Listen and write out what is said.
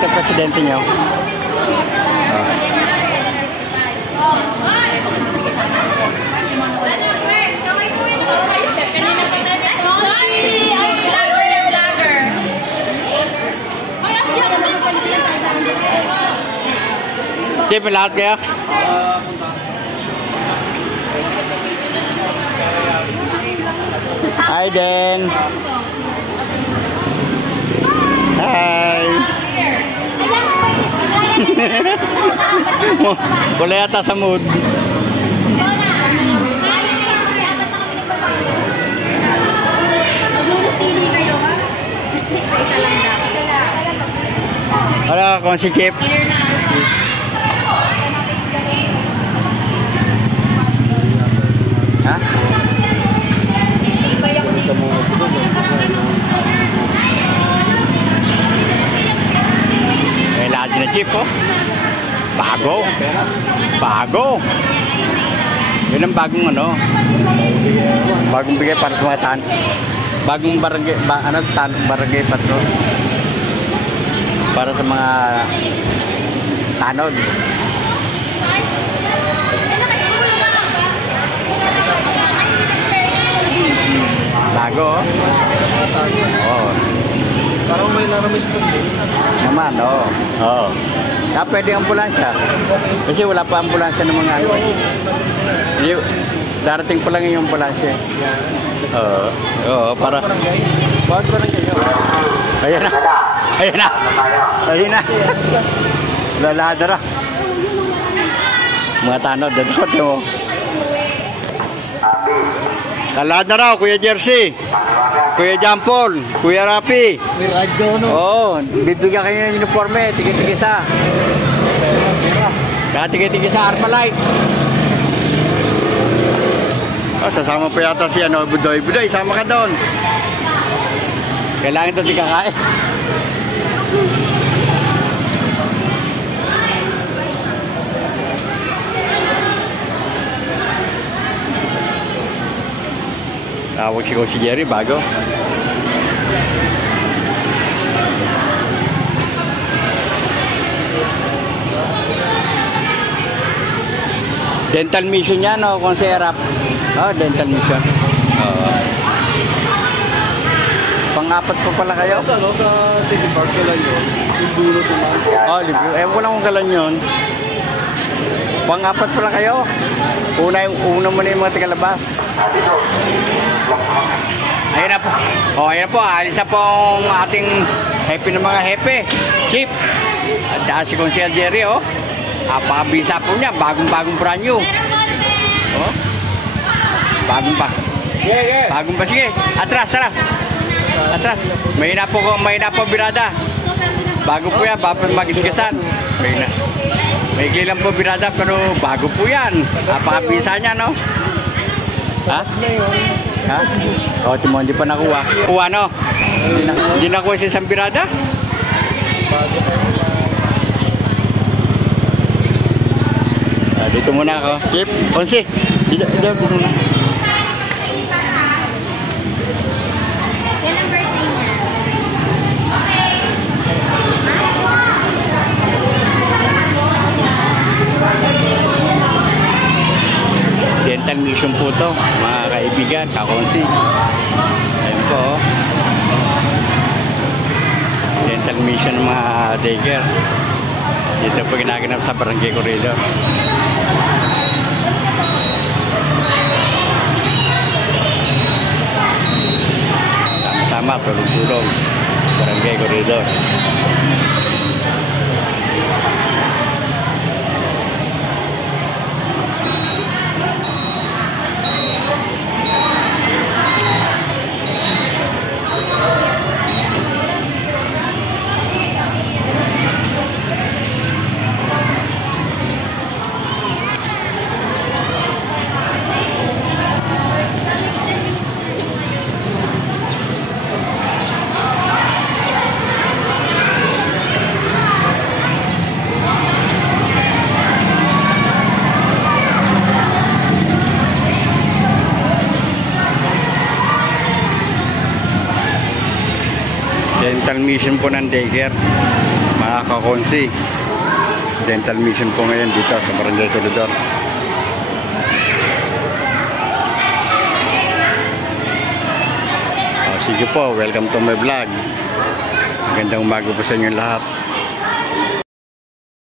ito presidente nyo. Chip, lahat kaya? Hi, Den. Hi. Wala yata sa mood. Wala kung si Chip. Ha? May lahat na Chip, oh. Bago. Bago. Yun ang bagong ano. Bagong bigay para sa mga tan. Bagong barangay, barangay patrol. Para sa mga tanod. Bago, oh. Oh. Parang may naramis po. Naman, oo. Oo. Kaya pwede ambulansya. Kasi wala pa ambulansya ng mga ano. Darating pa lang yung ambulansya. Oo. Oo, para... Bawat pa lang kayo. Ayan na. Ayan na. Ayan na. Lalada na. Mga tanod, dadot mo. Lalad na raw, Kuya Jersey. Kuya Jampol, Kuya Rapi. May radyo, no? Oo, bibigyan kayo ng uniforme, tigil-tigisa. Kaya tigil-tigisa, Armalite. Oh, sasama pa yata si ano, Budoy. Budoy, sama ka doon. Kailangan ito di kakain. Tawag si Jerry, bago. Dental mission yan, no? Kung serap. Oh, dental mission. Oo. Pang-apat pa pala kayo? Sa City Park kailan yun? Yung dulo naman. Oh, libyo. Ewan ko lang kung kailan yun. Pang-apat pala kayo? Una muna yung mga tigalabas. Ayun na po. Oh, ayun na po. Alis na po ang ating happy ng mga hepe. Chip. At saka si Consiel Jerry, oh. Apakabisa po niya. Bagong-bagong brand new. Oh. Bagong pa. Bagong pa. Sige. Atras, tara. Atras. May na po birada. Bago po yan. Bago mag-isgasan. May lang po birada pero bago po yan. Apakabisa niya, no? Ha? Ha? O, timo, hindi pa nakuha. Kuha, no? Hindi nakuha si isang birada? Dito muna ako. Chip, Onsi. Dito muna. Dental mission po to, mga kaibigan, kakonsi. Ayan po, oh. Dental mission ng mga daycare. Dito po ginaganap sa Barangay Corridor. Sama-sama, tulong-tulong. Barangay Corridor. Dental mission po ng daycare. Mga mga kakonsi. Dental mission po ngayon dito sa Barangay Corridor. Sige po, welcome to my vlog. Magandang umaga po sa inyo lahat.